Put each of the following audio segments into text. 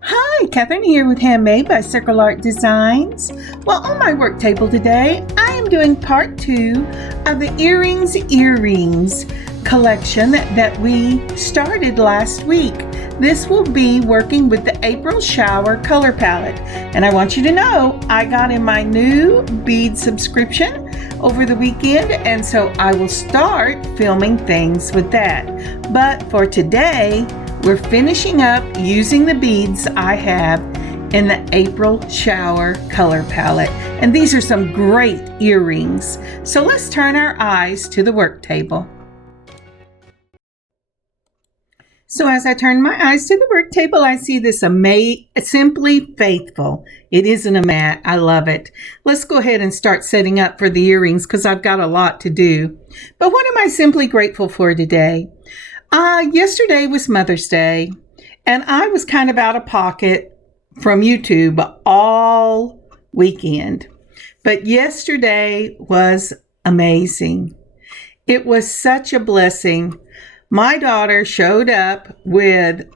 Hi, Kathryn here with Handmade by Designs. Well, on my work table today, I am doing part 2 of the earrings collection that we started last week. This will be working with the April Shower color palette. And I want you to know, I got in my new bead subscription over the weekend, and so I will start filming things with that. But for today, we're finishing up using the beads I have in the April Shower color palette. And these are some great earrings. So let's turn our eyes to the work table. So as I turn my eyes to the work table, I see this Simply Faithful. It isn't a mat. I love it. Let's go ahead and start setting up for the earrings because I've got a lot to do. But what am I simply grateful for today? Yesterday was Mother's Day, and I was kind of out of pocket from YouTube all weekend. But yesterday was amazing. It was such a blessing. My daughter showed up with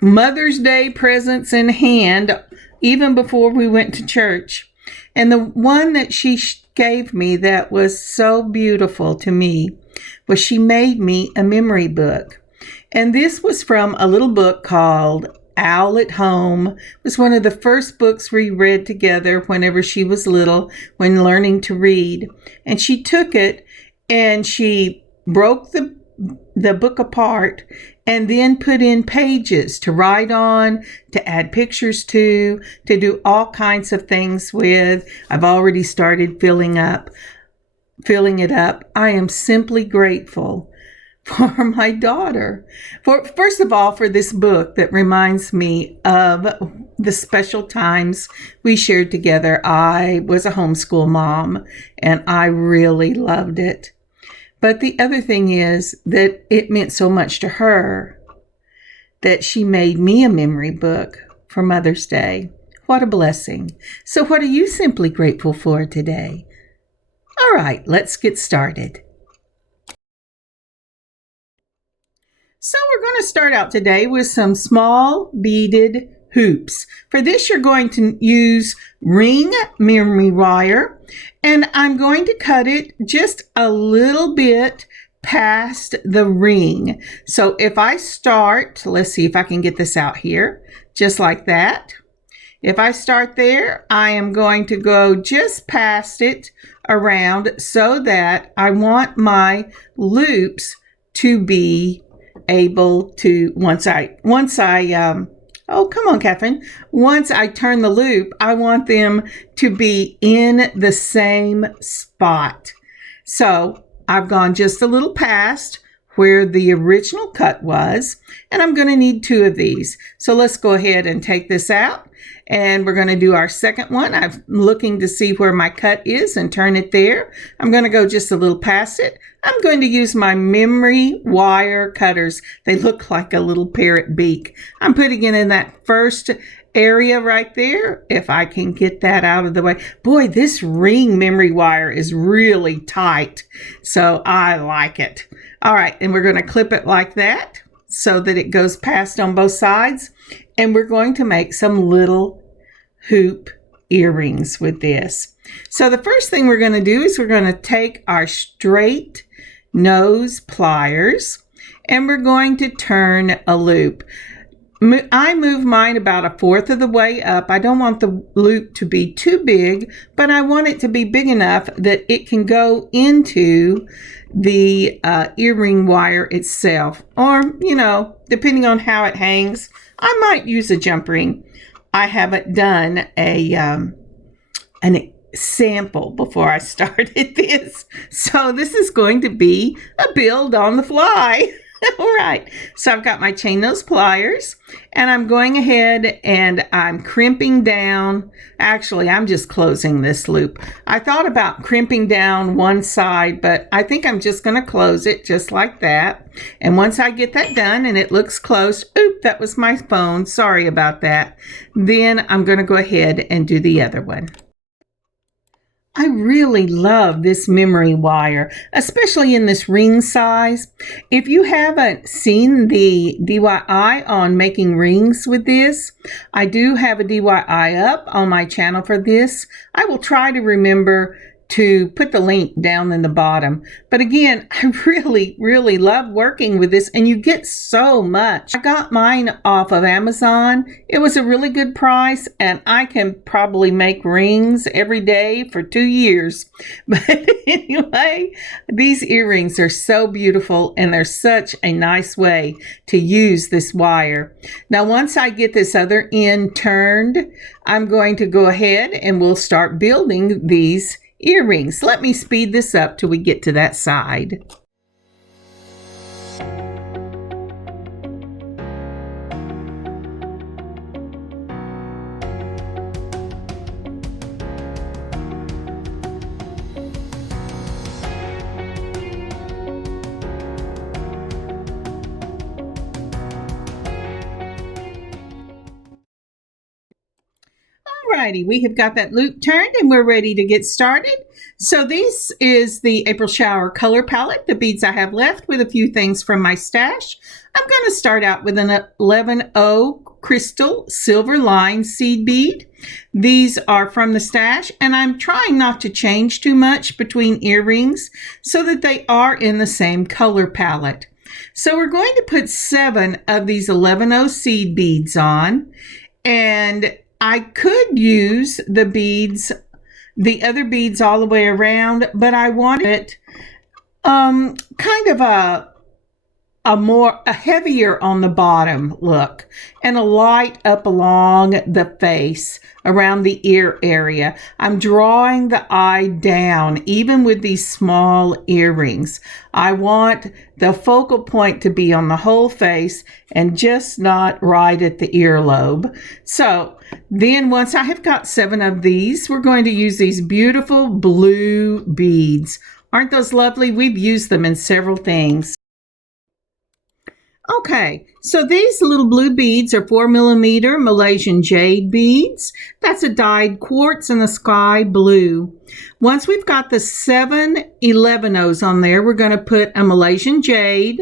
Mother's Day presents in hand even before we went to church. And the one that she gave me that was so beautiful to me was she made me a memory book. And this was from a little book called Owl at Home. It was one of the first books we read together whenever she was little, when learning to read. And she took it and she broke the book apart and then put in pages to write on, to add pictures to do all kinds of things with. I've already started filling it up. I am simply grateful for my daughter. First of all, for this book that reminds me of the special times we shared together. I was a homeschool mom and I really loved it. But the other thing is that it meant so much to her that she made me a memory book for Mother's Day. What a blessing. So what are you simply grateful for today? All right, let's get started. So we're going to start out today with some small beaded hoops. For this, you're going to use ring memory wire, and I'm going to cut it just a little bit past the ring. So if I start, let's see if I can get this out here, just like that. If I start there, I am going to go just past it around so that I want my loops to be able to, once I oh, come on, Kathryn. Once I turn the loop, I want them to be in the same spot. So I've gone just a little past where the original cut was, and I'm going to need 2 of these. So let's go ahead and take this out, and we're going to do our second one. I'm looking to see where my cut is and turn it there. I'm going to go just a little past it. I'm going to use my memory wire cutters. They look like a little parrot beak. I'm putting it in that first area right there, if I can get that out of the way. Boy, this ring memory wire is really tight, so I like it. All right, and we're going to clip it like that so that it goes past on both sides. And we're going to make some little hoop earrings with this. So the first thing we're going to do is we're going to take our straight nose pliers and we're going to turn a loop. I move mine about 1/4 of the way up. I don't want the loop to be too big, but I want it to be big enough that it can go into the earring wire itself. Or, depending on how it hangs, I might use a jump ring. I haven't done an sample before I started this. So this is going to be a build on the fly. All right, so I've got my chain nose pliers and I'm going ahead and I'm crimping down. Actually, I'm just closing this loop. I thought about crimping down one side, but I think I'm just going to close it just like that. And once I get that done and it looks closed, oop, that was my phone. Sorry about that. Then I'm going to go ahead and do the other one. I really love this memory wire, especially in this ring size. If you haven't seen the DIY on making rings with this, I do have a DIY up on my channel for this. I will try to remember to put the link down in the bottom. But again, I really love working with this, and you get so much. I got mine off of Amazon. It was a really good price, and I can probably make rings every day for 2 years. But anyway, these earrings are so beautiful, and they're such a nice way to use this wire. Now, once I get this other end turned, I'm going to go ahead and we'll start building these earrings. Let me speed this up till we get to that side. Alrighty, we have got that loop turned and we're ready to get started. So this is the April Shower color palette, the beads I have left with a few things from my stash. I'm going to start out with an 11O crystal silver line seed bead. These are from the stash, and I'm trying not to change too much between earrings so that they are in the same color palette. So we're going to put 7 of these 11O seed beads on, and I could use the beads, the other beads all the way around, but I wanted it kind of a heavier on the bottom look and a light up along the face around the ear area. I'm drawing the eye down even with these small earrings. I want the focal point to be on the whole face and just not right at the earlobe. So then once I have got 7 of these, we're going to use these beautiful blue beads. Aren't those lovely? We've used them in several things. Okay, so these little blue beads are 4mm Malaysian jade beads. That's a dyed quartz in the sky blue. Once we've got the 7 11Os on there, we're going to put a Malaysian jade.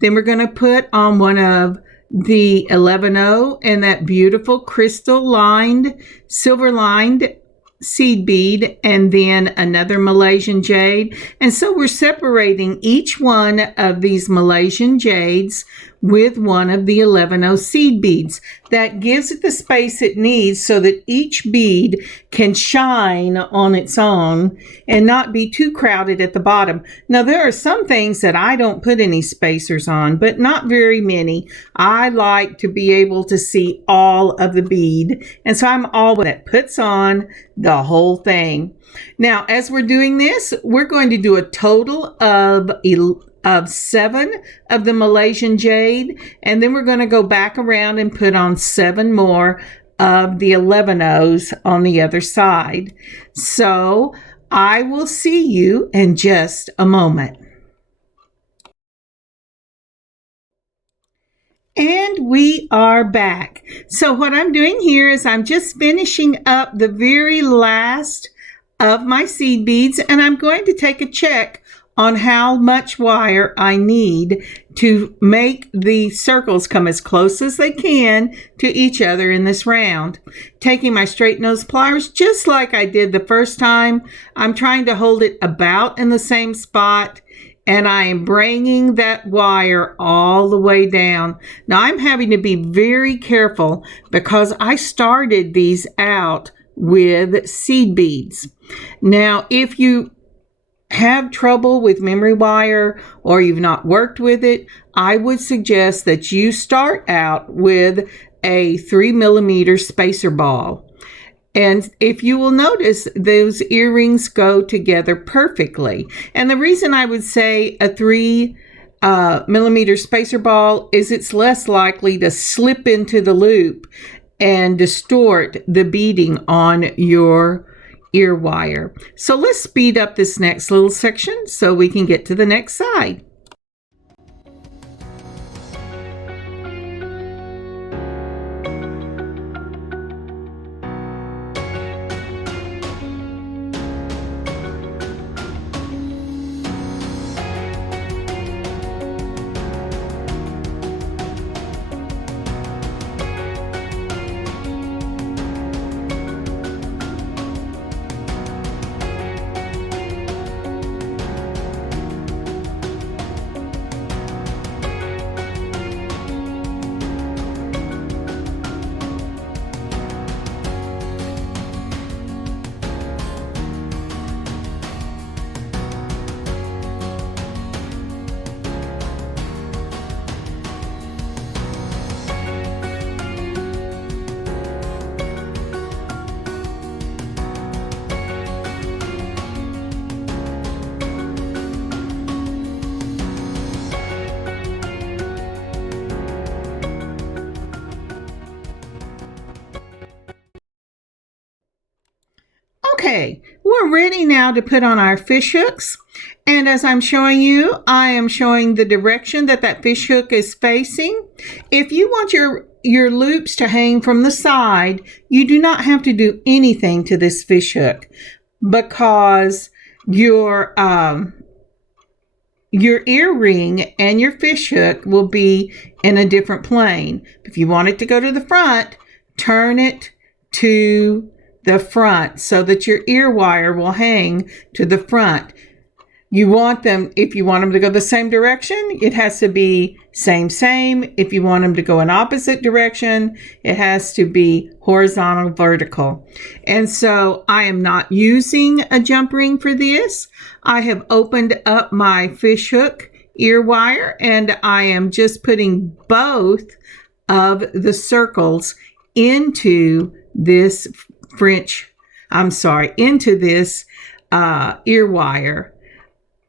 Then we're going to put on one of the 11O and that beautiful crystal lined, silver lined seed bead, and then another Malaysian jade. And so we're separating each one of these Malaysian jades with one of the 11O seed beads. That gives it the space it needs so that each bead can shine on its own and not be too crowded at the bottom. Now, there are some things that I don't put any spacers on, but not very many. I like to be able to see all of the bead, and so I'm always that puts on the whole thing. Now, as we're doing this, we're going to do a total of 7 of the Malaysian jade, and then we're going to go back around and put on 7 more of the 11Os on the other side. So I will see you in just a moment. And we are back. So what I'm doing here is I'm just finishing up the very last of my seed beads, and I'm going to take a check on how much wire I need to make the circles come as close as they can to each other in this round. Taking my straight nose pliers, just like I did the first time, I'm trying to hold it about in the same spot, and I am bringing that wire all the way down. Now I'm having to be very careful because I started these out with seed beads. Now, if you have trouble with memory wire or you've not worked with it, I would suggest that you start out with a 3mm spacer ball. And if you will notice, those earrings go together perfectly. And the reason I would say a 3mm spacer ball is it's less likely to slip into the loop and distort the beading on your ear wire. So let's speed up this next little section so we can get to the next side. Okay, we're ready now to put on our fish hooks. And as I'm showing you, I am showing the direction that that fish hook is facing. If you want your loops to hang from the side, you do not have to do anything to this fish hook because your earring and your fish hook will be in a different plane. If you want it to go to the front, turn it to the front so that your ear wire will hang to the front. You want them, if you want them to go the same direction, it has to be same. If you want them to go in opposite direction, it has to be horizontal, vertical. And so I am not using a jump ring for this. I have opened up my fish hook ear wire and I am just putting both of the circles into this into this ear wire.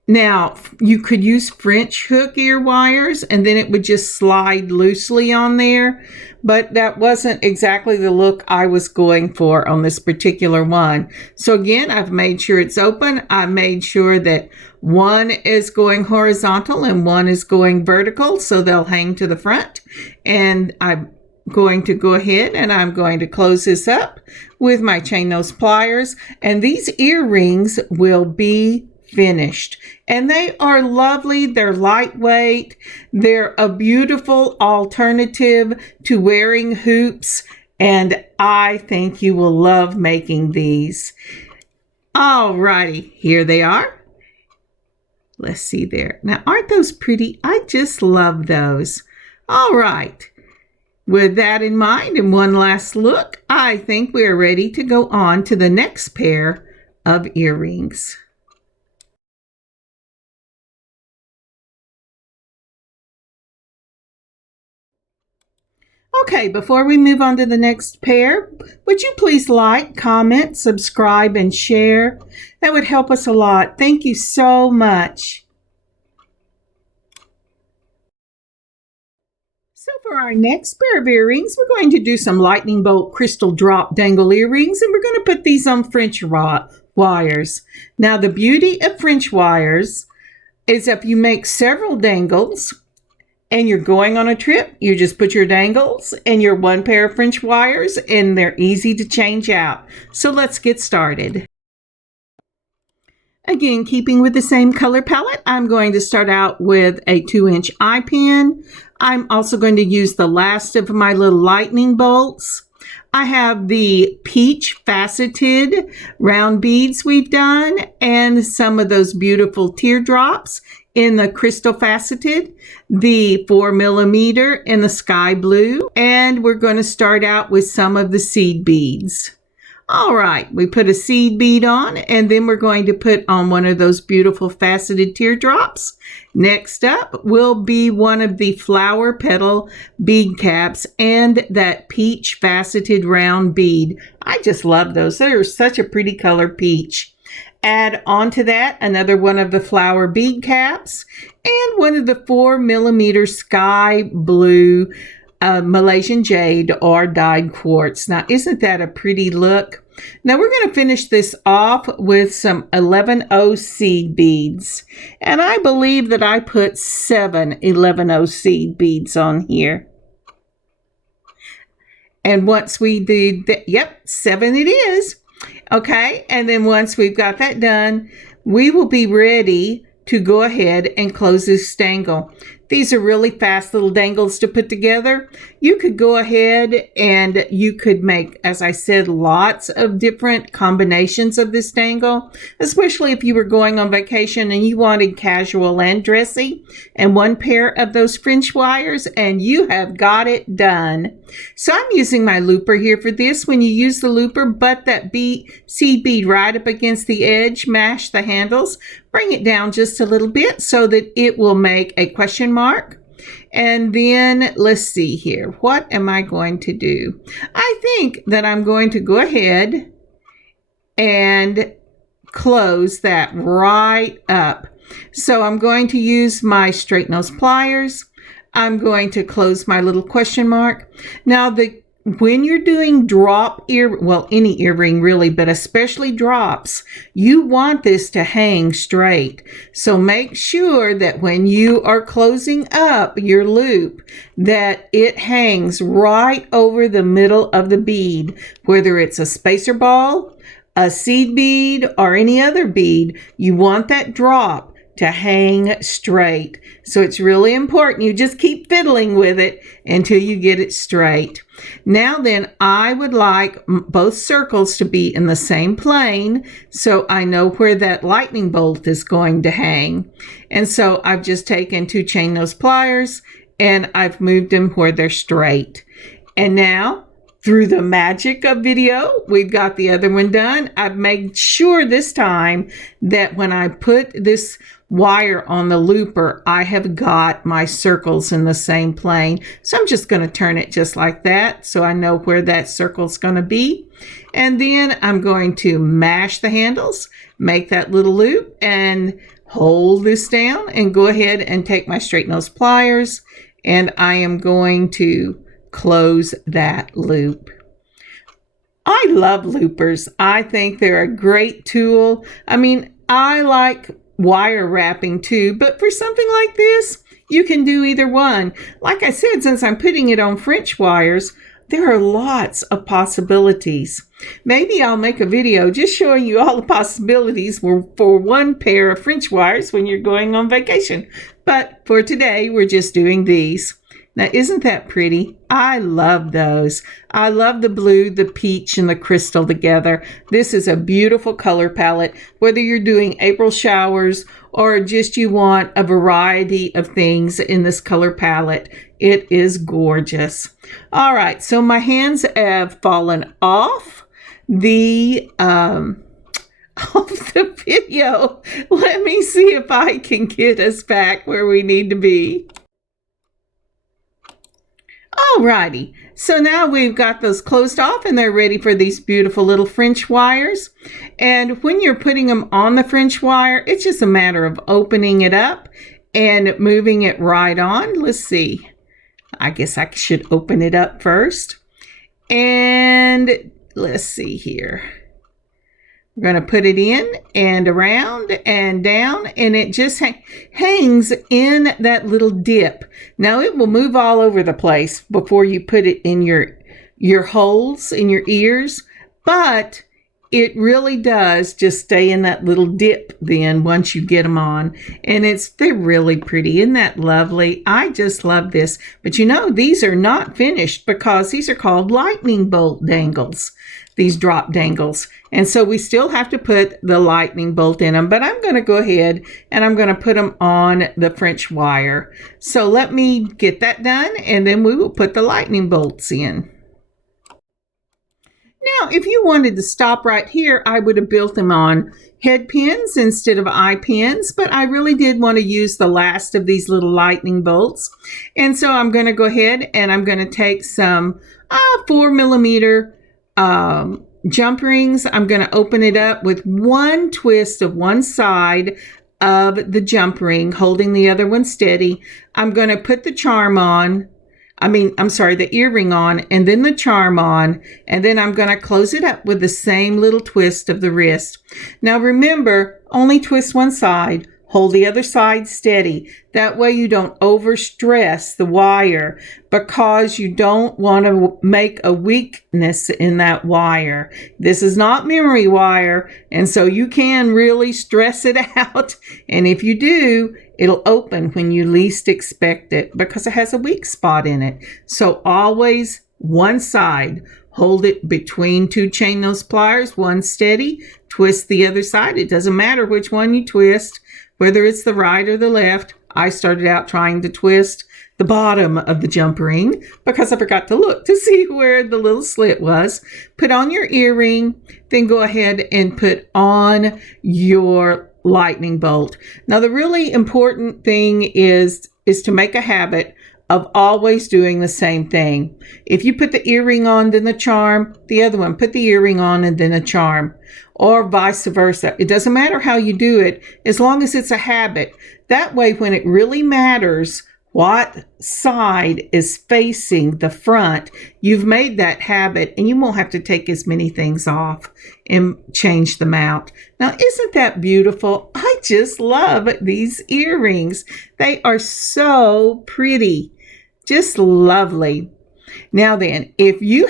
Now, you could use French hook ear wires and then it would just slide loosely on there, but that wasn't exactly the look I was going for on this particular one. So again, I've made sure it's open. I made sure that one is going horizontal and one is going vertical, so they'll hang to the front. And I'm going to go ahead and I'm going to close this up with my chain nose pliers, and these earrings will be finished. And they are lovely. They're lightweight. They're a beautiful alternative to wearing hoops, and I think you will love making these. Alrighty, here they are. Let's see there. Now, aren't those pretty? I just love those. All right. With that in mind and one last look, I think we are ready to go on to the next pair of earrings. Okay, before we move on to the next pair, would you please like, comment, subscribe, and share? That would help us a lot. Thank you so much. So for our next pair of earrings, we're going to do some lightning bolt crystal drop dangle earrings, and we're going to put these on French wires. Now, the beauty of French wires is if you make several dangles and you're going on a trip, you just put your dangles and your one pair of French wires, and they're easy to change out. So let's get started. Again, keeping with the same color palette, I'm going to start out with a 2-inch eye pin. I'm also going to use the last of my little lightning bolts. I have the peach faceted round beads we've done and some of those beautiful teardrops in the crystal faceted, the 4mm in the sky blue, and we're going to start out with some of the seed beads. All right, we put a seed bead on, and then we're going to put on one of those beautiful faceted teardrops. Next up will be one of the flower petal bead caps and that peach faceted round bead. I just love those. They're such a pretty color, peach. Add on to that another one of the flower bead caps and one of the 4mm sky blue Malaysian jade or dyed quartz. Now, isn't that a pretty look? Now, we're going to finish this off with some 11O seed beads. And I believe that I put 7 11O seed beads on here. And once we do that, yep, 7 it is. Okay, and then once we've got that done, we will be ready to go ahead and close this dangle. These are really fast little dangles to put together. You could go ahead and you could make, as I said, lots of different combinations of this dangle, especially if you were going on vacation and you wanted casual and dressy, and one pair of those French wires, and you have got it done. So I'm using my looper here for this. When you use the looper, butt that seed bead right up against the edge, mash the handles, bring it down just a little bit so that it will make a question mark. And then let's see here. What am I going to do? I think that I'm going to go ahead and close that right up. So I'm going to use my straight nose pliers. I'm going to close my little question mark. Now the when you're doing any earring really, but especially drops, you want this to hang straight. So make sure that when you are closing up your loop, that it hangs right over the middle of the bead, whether it's a spacer ball, a seed bead, or any other bead. You want that drop to hang straight. So it's really important. You just keep fiddling with it until you get it straight. Now then, I would like both circles to be in the same plane so I know where that lightning bolt is going to hang. And so I've just taken 2 chain nose pliers and I've moved them where they're straight. And now, through the magic of video, we've got the other one done. I've made sure this time that when I put this wire on the looper, I have got my circles in the same plane. So I'm just going to turn it just like that so I know where that circle's going to be. And then I'm going to mash the handles, make that little loop, and hold this down and go ahead and take my straight nose pliers, and I am going to close that loop. I love loopers. I think they're a great tool. I mean, I like wire wrapping too, but for something like this, you can do either one. Like I said, since I'm putting it on French wires, there are lots of possibilities. Maybe I'll make a video just showing you all the possibilities for one pair of French wires when you're going on vacation. But for today, we're just doing these. Now, isn't that pretty? I love those. I love the blue, the peach, and the crystal together. This is a beautiful color palette, whether you're doing April showers or just you want a variety of things in this color palette. It is gorgeous. All right, so my hands have fallen off the video. Let me see if I can get us back where we need to be. Alrighty, so now we've got those closed off and they're ready for these beautiful little French wires. And when you're putting them on the French wire, it's just a matter of opening it up and moving it right on. Let's see. I guess I should open it up first. And let's see here. We're going to put it in and around and down, and it just hangs in that little dip. Now it will move all over the place before you put it in your holes in your ears, but it really does just stay in that little dip then once you get them on. And they're really pretty. Isn't that lovely? I just love this. But you know, these are not finished because these are called lightning bolt dangles. These drop dangles. And so we still have to put the lightning bolt in them, but I'm going to go ahead and I'm going to put them on the French wire. So let me get that done and then we will put the lightning bolts in. Now, if you wanted to stop right here, I would have built them on head pins instead of eye pins, but I really did want to use the last of these little lightning bolts. And so I'm going to go ahead and I'm going to take some 4mm jump rings. I'm going to open it up with one twist of one side of the jump ring, holding the other one steady. I'm going to put the charm on. The earring on, and then the charm on, and then I'm going to close it up with the same little twist of the wrist. Now remember, only twist one side. Hold the other side steady. That way you don't overstress the wire because you don't want to make a weakness in that wire. This is not memory wire, and so you can really stress it out. And if you do, it'll open when you least expect it because it has a weak spot in it. So always one side. Hold it between 2 chain nose pliers, one steady. Twist the other side. It doesn't matter which one you twist, whether it's the right or the left. I started out trying to twist the bottom of the jump ring because I forgot to look to see where the little slit was. Put on your earring, then go ahead and put on your lightning bolt. Now, the really important thing is to make a habit of always doing the same thing. If you put the earring on, then the charm, the other one, put the earring on and then a charm, or vice versa. It doesn't matter how you do it, as long as it's a habit. That way, when it really matters what side is facing the front. You've made that habit and you won't have to take as many things off and change them out. Now, isn't that beautiful? I just love these earrings. They are so pretty, just lovely. Now then, if you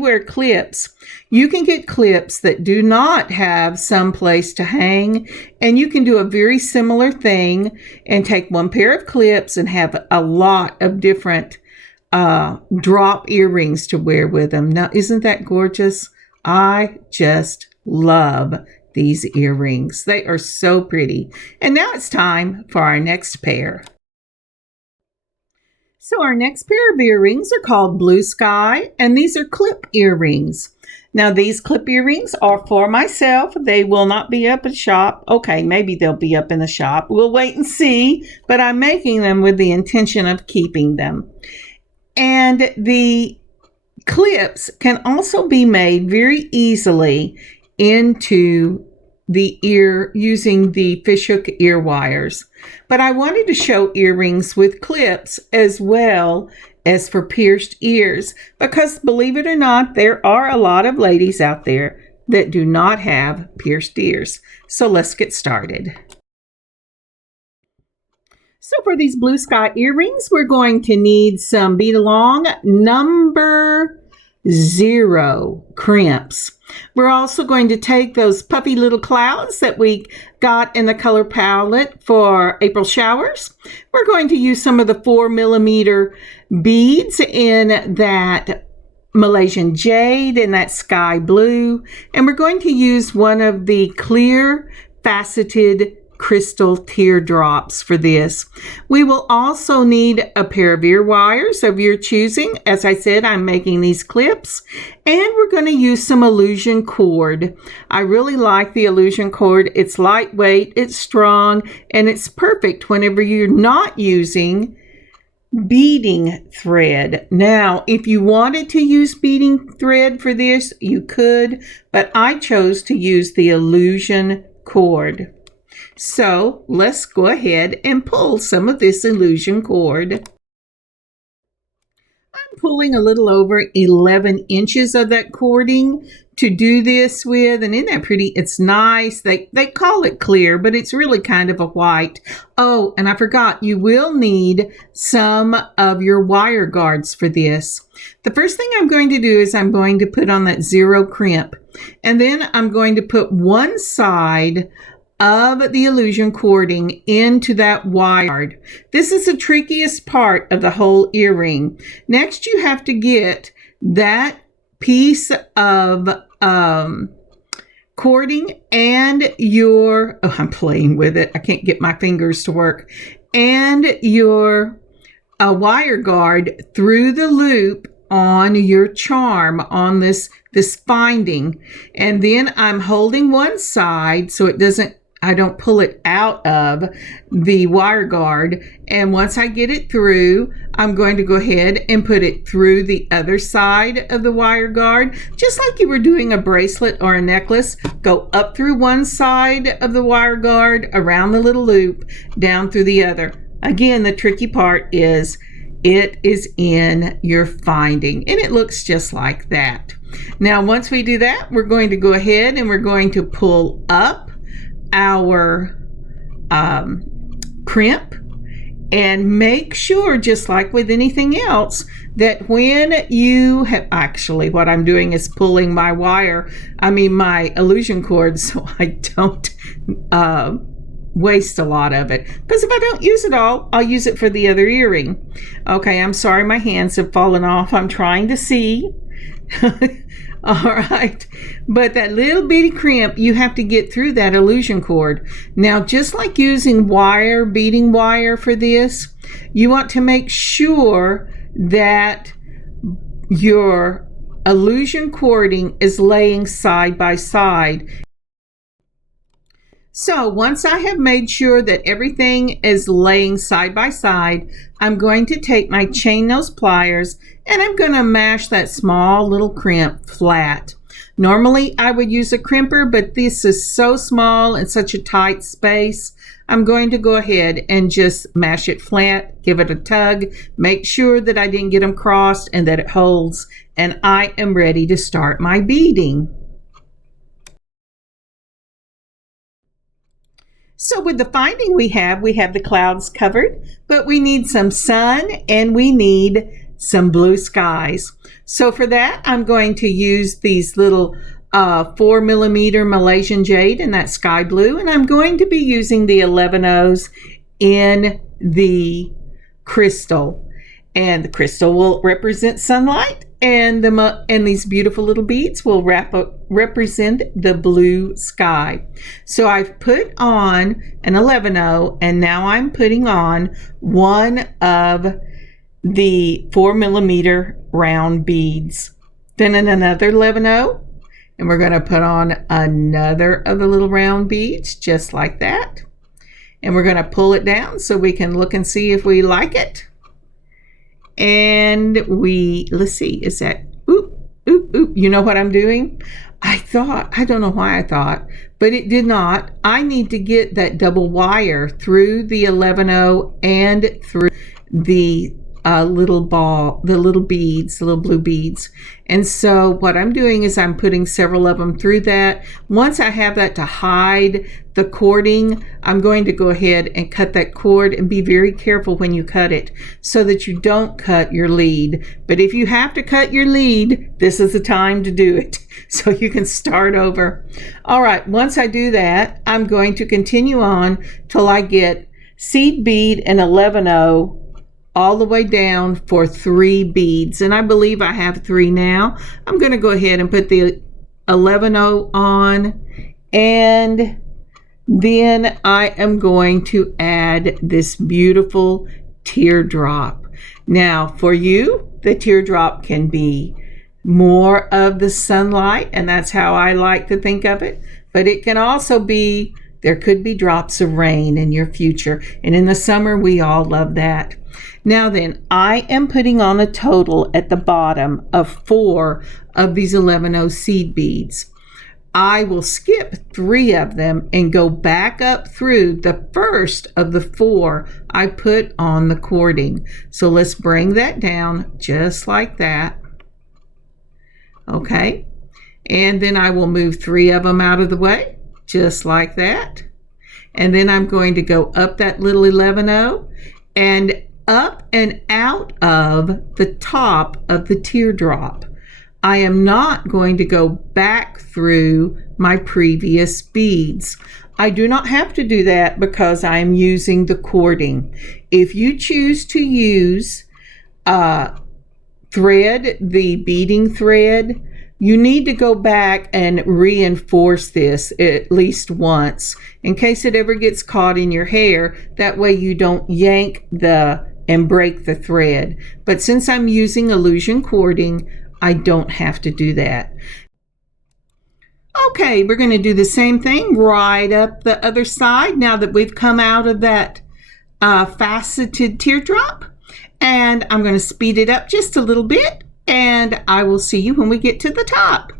wear clips, you can get clips that do not have some place to hang, and you can do a very similar thing and take one pair of clips and have a lot of different drop earrings to wear with them. Now, isn't that gorgeous? I just love these earrings. They are so pretty. And now it's time for our next pair. So our next pair of earrings are called Blue Sky, and these are clip earrings. Now these clip earrings are for myself. They will not be up at shop. Okay, maybe they'll be up in the shop. We'll wait and see, but I'm making them with the intention of keeping them. And the clips can also be made very easily into the ear using the fishhook ear wires. But I wanted to show earrings with clips as well as for pierced ears, because believe it or not, there are a lot of ladies out there that do not have pierced ears. So let's get started. So for these Blue Sky earrings, we're going to need some Bead Along number 0 crimps. We're also going to take those puffy little clouds that we got in the color palette for April showers. We're going to use some of the 4mm beads in that Malaysian jade and that sky blue. And we're going to use one of the clear faceted crystal teardrops for this. We will also need a pair of ear wires of your choosing. As I said, I'm making these clips, and we're going to use some illusion cord. I really like the illusion cord. It's lightweight, it's strong, and it's perfect whenever you're not using beading thread. Now, if you wanted to use beading thread for this, you could, but I chose to use the illusion cord. So let's go ahead and pull some of this illusion cord. I'm pulling a little over 11 inches of that cording to do this with, and isn't that pretty? It's nice. They call it clear, but it's really kind of a white. Oh, and I forgot, you will need some of your wire guards for this. The first thing I'm going to do is I'm going to put on that 0 crimp, and then I'm going to put one side of the illusion cording into that wire. This is the trickiest part of the whole earring. Next, you have to get that piece of cording and your, I'm playing with it. I can't get my fingers to work. And your wire guard through the loop on your charm on this binding. And then I'm holding one side so I don't pull it out of the wire guard. And once I get it through, I'm going to go ahead and put it through the other side of the wire guard. Just like you were doing a bracelet or a necklace, go up through one side of the wire guard, around the little loop, down through the other. Again, the tricky part is it is in your finding, and it looks just like that. Now, once we do that, we're going to go ahead and we're going to pull up our crimp, and make sure, just like with anything else, that when you have, actually what I'm doing is pulling my my illusion cord, so I don't waste a lot of it, because if I don't use it all, I'll use it for the other earring. Okay, I'm sorry, my hands have fallen off. I'm trying to see. All right, but that little bitty crimp, you have to get through that illusion cord. Now, just like using beading wire for this, you want to make sure that your illusion cording is laying side by side. So once I have made sure that everything is laying side by side, I'm going to take my chain nose pliers and I'm going to mash that small little crimp flat. Normally I would use a crimper, but this is so small and such a tight space. I'm going to go ahead and just mash it flat, give it a tug, make sure that I didn't get them crossed and that it holds, and I am ready to start my beading. So with the finding we have the clouds covered, but we need some sun and we need some blue skies. So for that, I'm going to use these little 4mm Malaysian jade in that sky blue, and I'm going to be using the 11/0s in the crystal. And the crystal will represent sunlight, and these beautiful little beads will represent the blue sky. So I've put on an 11/0, and now I'm putting on one of the 4mm round beads. Then in another 11/0, and we're going to put on another of the little round beads, just like that. And we're going to pull it down so we can look and see if we like it. And let's see, is that, oop, oop, oop. You know what I'm doing? I don't know why I thought, but it did not. I need to get that double wire through the 11/0 and through the little ball, the little beads, the little blue beads. And so what I'm doing is I'm putting several of them through that. Once I have that to hide the cording, I'm going to go ahead and cut that cord, and be very careful when you cut it so that you don't cut your lead. But if you have to cut your lead, this is the time to do it, so you can start over. All right, once I do that, I'm going to continue on till I get seed bead and 11/0 all the way down for 3 beads, and I believe I have 3 now. I'm going to go ahead and put the 11/0 on, and then I am going to add this beautiful teardrop. Now for you, the teardrop can be more of the sunlight, and that's how I like to think of it, but it can also be, there could be drops of rain in your future, and in the summer we all love that. Now then, I am putting on a total at the bottom of 4 of these 11/0 seed beads. I will skip 3 of them and go back up through the first of the 4 I put on the cording. So let's bring that down just like that. Okay, and then I will move 3 of them out of the way, just like that. And then I'm going to go up that little 11/0 and up and out of the top of the teardrop. I am not going to go back through my previous beads. I do not have to do that because I am using the cording. If you choose to use thread, the beading thread, you need to go back and reinforce this at least once in case it ever gets caught in your hair. That way you don't yank and break the thread. But since I'm using illusion cording, I don't have to do that. Okay, we're going to do the same thing right up the other side now that we've come out of that faceted teardrop. And I'm going to speed it up just a little bit, and I will see you when we get to the top.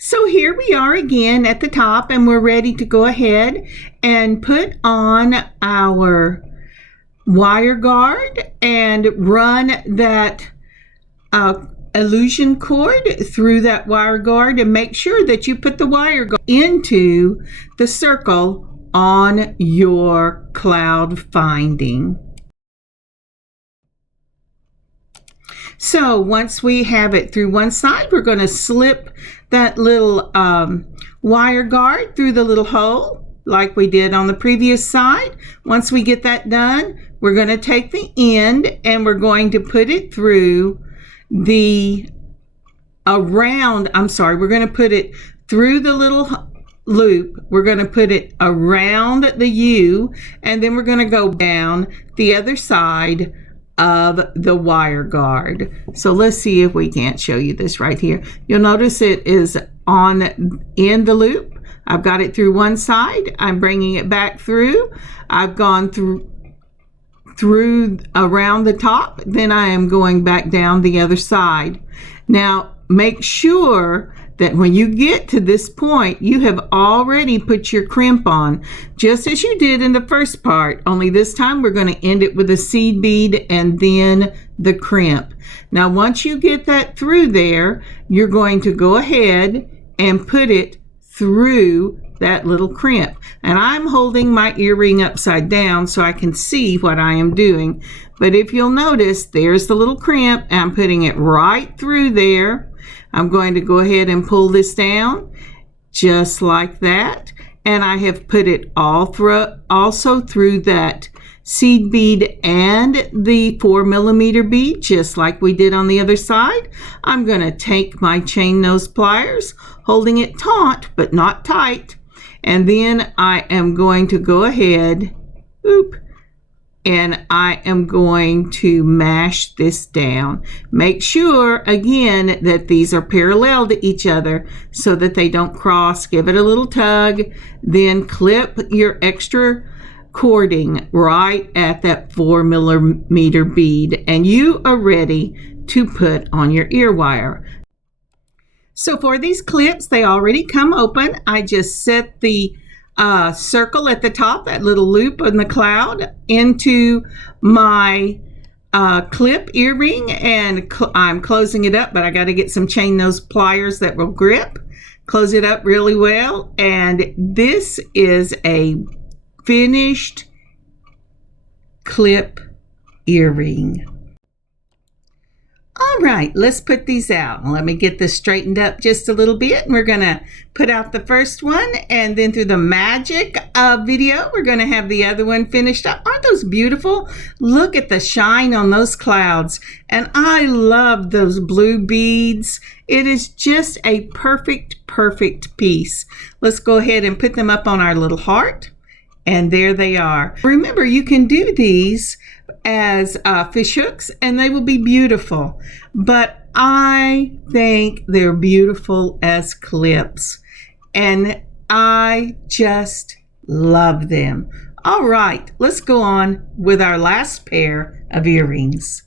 So here we are again at the top, and we're ready to go ahead and put on our wire guard and run that illusion cord through that wire guard, and make sure that you put the wire guard into the circle on your cloud finding. So once we have it through one side, we're going to slip that little wire guard through the little hole like we did on the previous side. Once we get that done, we're going to take the end and we're going to put it through the we're going to put it through the little loop. We're going to put it around the U, and then we're going to go down the other side of the wire guard. So let's see if we can't show you this right here. You'll notice it is in the loop. I've got it through one side. I'm bringing it back through. I've gone through around the top. Then I am going back down the other side. Now, make sure that when you get to this point, you have already put your crimp on, just as you did in the first part, only this time we're going to end it with a seed bead and then the crimp. Now, once you get that through there, you're going to go ahead and put it through that little crimp. And I'm holding my earring upside down so I can see what I am doing. But if you'll notice, there's the little crimp, and I'm putting it right through there. I'm going to go ahead and pull this down just like that. And I have put it also through that seed bead and the 4mm bead, just like we did on the other side. I'm going to take my chain nose pliers, holding it taut but not tight, and then I am going to go ahead, and I am going to mash this down. Make sure again that these are parallel to each other so that they don't cross. Give it a little tug, then clip your extra cording right at that 4mm bead, and you are ready to put on your ear wire. So for these clips, they already come open. I just set the circle at the top, that little loop in the cloud, into my clip earring, and I'm closing it up, but I got to get some chain nose pliers that will grip. Close it up really well, and this is a finished clip earring. All right, let's put these out. Let me get this straightened up just a little bit. And we're going to put out the first one, and then through the magic of video, we're going to have the other one finished up. Aren't those beautiful? Look at the shine on those clouds. And I love those blue beads. It is just a perfect piece. Let's go ahead and put them up on our little heart. And there they are. Remember, you can do these as fish hooks, and they will be beautiful. But I think they're beautiful as clips, and I just love them. All right, let's go on with our last pair of earrings.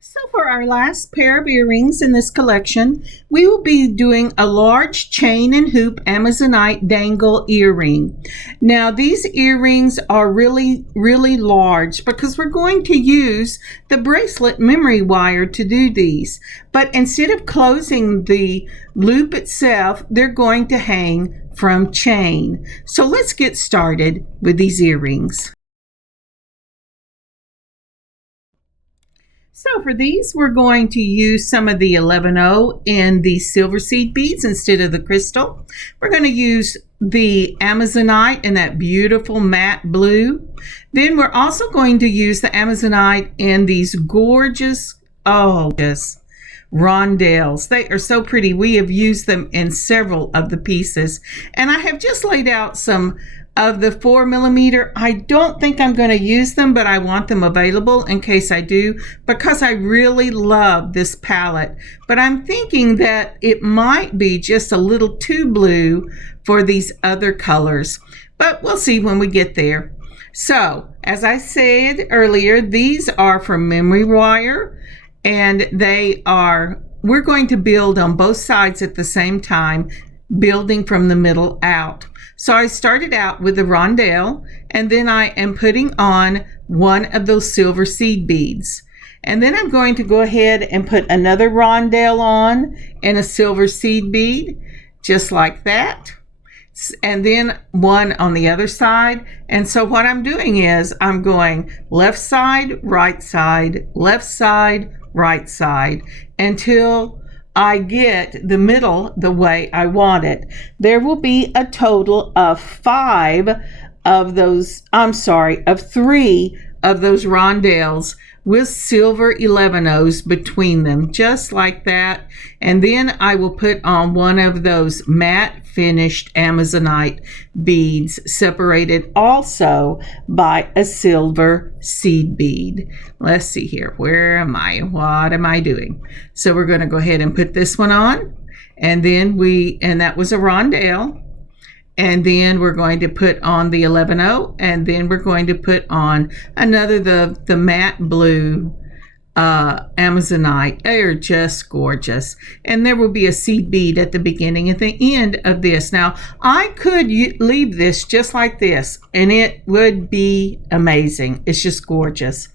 So for our last pair of earrings in this collection, we will be doing a large chain and hoop Amazonite dangle earring. Now these earrings are really large because we're going to use the bracelet memory wire to do these. But instead of closing the loop itself, they're going to hang from chain. So let's get started with these earrings. So for these, we're going to use some of the 11-0 in the silver seed beads instead of the crystal. We're going to use the Amazonite in that beautiful matte blue. Then we're also going to use the Amazonite in these gorgeous, rondelles. They are so pretty. We have used them in several of the pieces. And I have just laid out some of the 4mm. I don't think I'm going to use them, but I want them available in case I do, because I really love this palette. But I'm thinking that it might be just a little too blue for these other colors, but we'll see when we get there. So as I said earlier, these are from memory wire, and we're going to build on both sides at the same time, building from the middle out. So I started out with the rondelle, and then I am putting on one of those silver seed beads. And then I'm going to go ahead and put another rondelle on and a silver seed bead, just like that. And then one on the other side. And so what I'm doing is I'm going left side, right side, left side, right side, until I get the middle the way I want it. There will be a total of 3 of those rondelles with silver 11/0s between them, just like that. And then I will put on one of those matte finished Amazonite beads, separated also by a silver seed bead. Let's see here. Where am I? What am I doing? So we're going to go ahead and put this one on. And then that was a rondelle. And then we're going to put on the 11/0, and then we're going to put on another, the matte blue Amazonite. They are just gorgeous. And there will be a seed bead at the beginning, at the end of this. Now, I could leave this just like this, and it would be amazing. It's just gorgeous.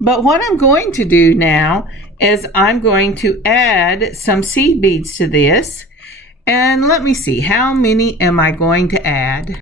But what I'm going to do now is I'm going to add some seed beads to this. And let me see, how many am I going to add?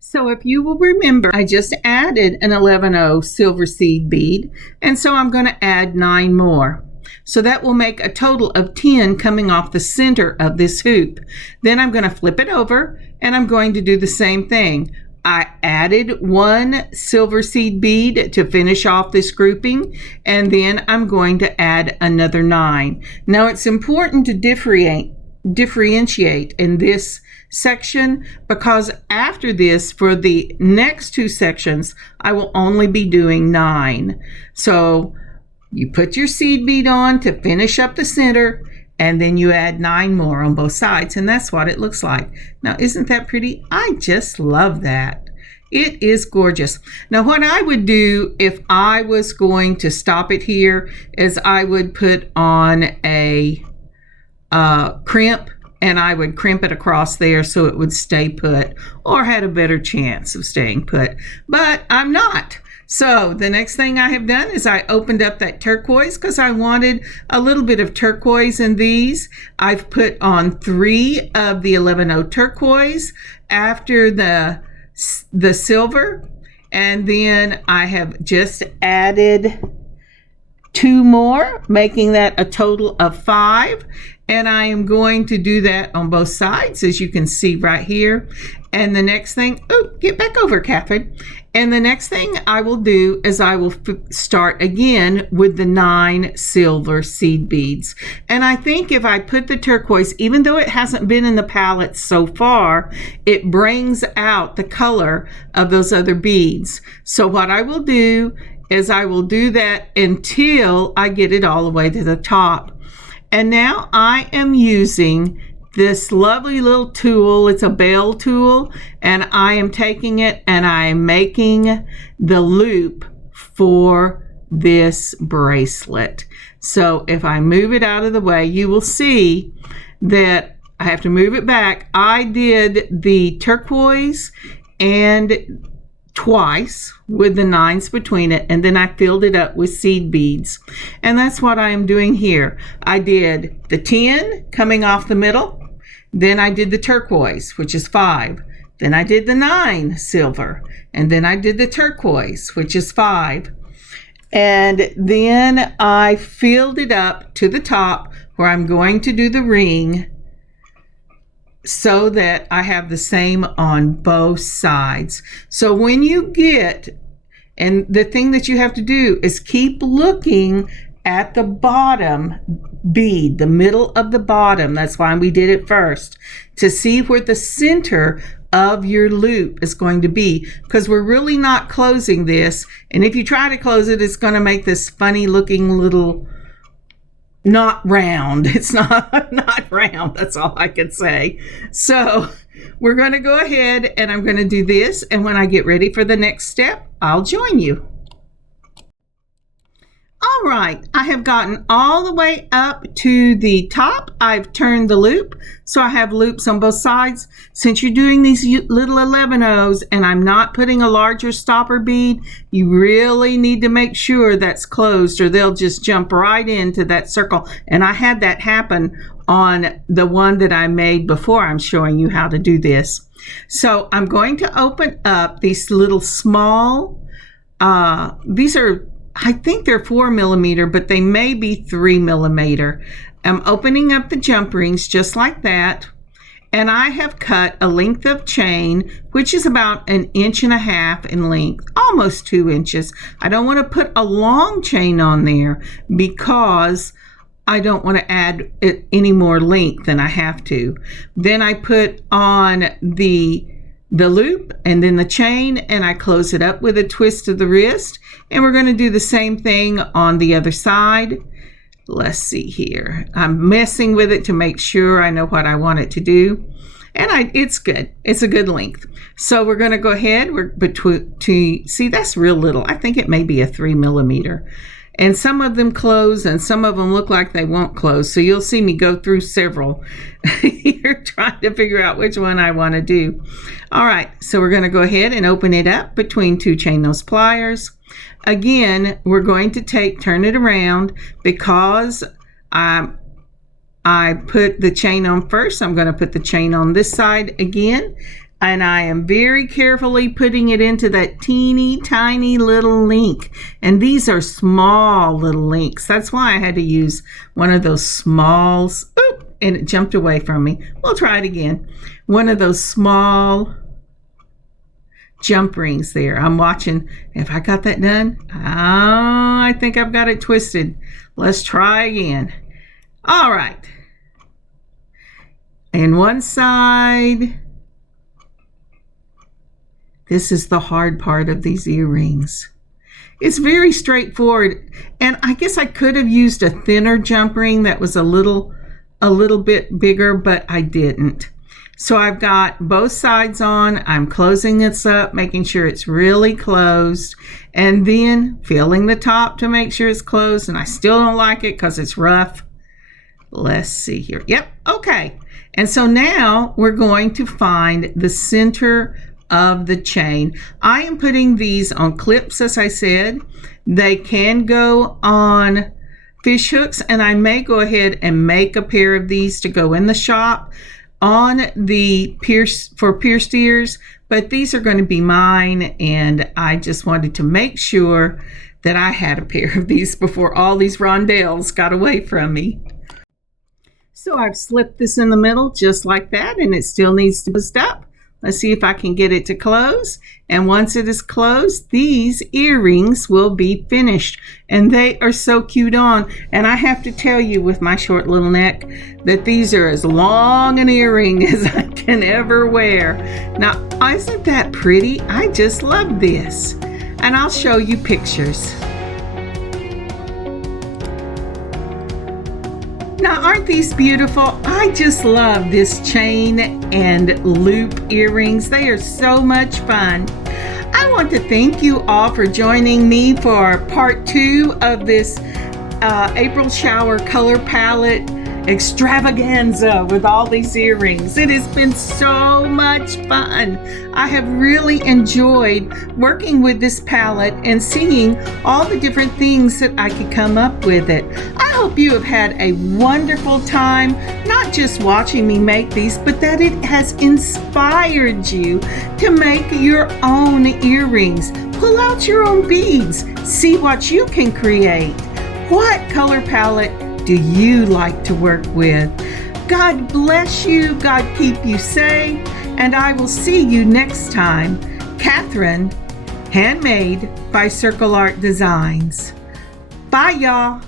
So if you will remember, I just added an 11/0 silver seed bead, and so I'm going to add 9 more. So that will make a total of 10 coming off the center of this hoop. Then I'm going to flip it over, and I'm going to do the same thing. I added 1 silver seed bead to finish off this grouping, and then I'm going to add another 9. Now it's important to differentiate in this section, because after this, for the next 2 sections, I will only be doing 9. So you put your seed bead on to finish up the center, and then you add 9 more on both sides, and that's what it looks like. Now, isn't that pretty? I just love that. It is gorgeous. Now, what I would do if I was going to stop it here is I would put on a crimp, and I would crimp it across there so it would stay put, or had a better chance of staying put. But I'm not. So the next thing I have done is I opened up that turquoise because I wanted a little bit of turquoise in these. I've put on 3 of the 11/0 turquoise after the silver, and then I have just added 2 more, making that a total of 5. And I am going to do that on both sides, as you can see right here. And the next thing, get back over, Kathryn. And the next thing I will do is I will start again with the 9 silver seed beads. And I think if I put the turquoise, even though it hasn't been in the palette so far, it brings out the color of those other beads. So what I will do is I will do that until I get it all the way to the top. And now I am using this lovely little tool. It's a bell tool, and I am taking it and I am making the loop for this bracelet. So if I move it out of the way, you will see that I have to move it back. I did the turquoise and twice with the 9s between it, and then I filled it up with seed beads. And that's what I am doing here. I did the 10 coming off the middle, then I did the turquoise, which is 5, then I did the 9 silver, and then I did the turquoise, which is 5, and then I filled it up to the top where I'm going to do the ring, so that I have the same on both sides. So when you get, and the thing that you have to do is keep looking at the bottom bead, the middle of the bottom. That's why we did it first, to see where the center of your loop is going to be, because we're really not closing this. And if you try to close it, it's going to make this funny looking little, not round. It's not round. That's all I can say. So we're going to go ahead and I'm going to do this. And when I get ready for the next step, I'll join you. All right, I have gotten all the way up to the top. I've turned the loop, so I have loops on both sides. Since you're doing these little 11/0s and I'm not putting a larger stopper bead, you really need to make sure that's closed or they'll just jump right into that circle. And I had that happen on the one that I made before. I'm showing you how to do this. So I'm going to open up these little small, these are I think they're 4mm, but they may be 3mm. I'm opening up the jump rings just like that. And I have cut a length of chain, which is about 1.5 inches in length, almost 2 inches. I don't want to put a long chain on there because I don't want to add any more length than I have to. Then I put on the loop and then the chain, and I close it up with a twist of the wrist. And we're going to do the same thing on the other side. Let's see here. I'm messing with it to make sure I know what I want it to do. And it's good. It's a good length. So we're going to go ahead. See, that's real little. I think it may be a 3mm. And some of them close and some of them look like they won't close. So you'll see me go through several here trying to figure out which one I want to do. All right, so we're going to go ahead and open it up between 2 chain nose pliers. Again, we're going to turn it around because I put the chain on first. I'm going to put the chain on this side again. And I am very carefully putting it into that teeny tiny little link. And these are small little links. That's why I had to use one of those smalls. Oop, and it jumped away from me. We'll try it again. One of those small jump rings there. I'm watching. Have I got that done? Oh, I think I've got it twisted. Let's try again. All right. And one side. This is the hard part of these earrings. It's very straightforward. And I guess I could have used a thinner jump ring that was a little bit bigger, but I didn't. So I've got both sides on. I'm closing this up, making sure it's really closed, and then filling the top to make sure it's closed. And I still don't like it because it's rough. Let's see here. Yep, okay. And so now we're going to find the center of the chain. I am putting these on clips, as I said. They can go on fish hooks, and I may go ahead and make a pair of these to go in the shop on the pierced ears, but these are going to be mine, and I just wanted to make sure that I had a pair of these before all these rondelles got away from me. So I've slipped this in the middle just like that, and it still needs to twist up. Let's see if I can get it to close. And once it is closed, these earrings will be finished. And they are so cute on. And I have to tell you, with my short little neck, that these are as long an earring as I can ever wear. Now, isn't that pretty? I just love this. And I'll show you pictures. Now, aren't these beautiful? I just love this chain and loop earrings. They are so much fun. I want to thank you all for joining me for part 2 of this April shower color palette extravaganza with all these earrings. It has been so much fun. I have really enjoyed working with this palette and seeing all the different things that I could come up with it. I hope you have had a wonderful time, not just watching me make these, but that it has inspired you to make your own earrings. Pull out your own beads. See what you can create. What color palette do you like to work with? God bless you. God keep you safe. And I will see you next time. Kathryn, Handmade by Circle Art Designs. Bye, y'all.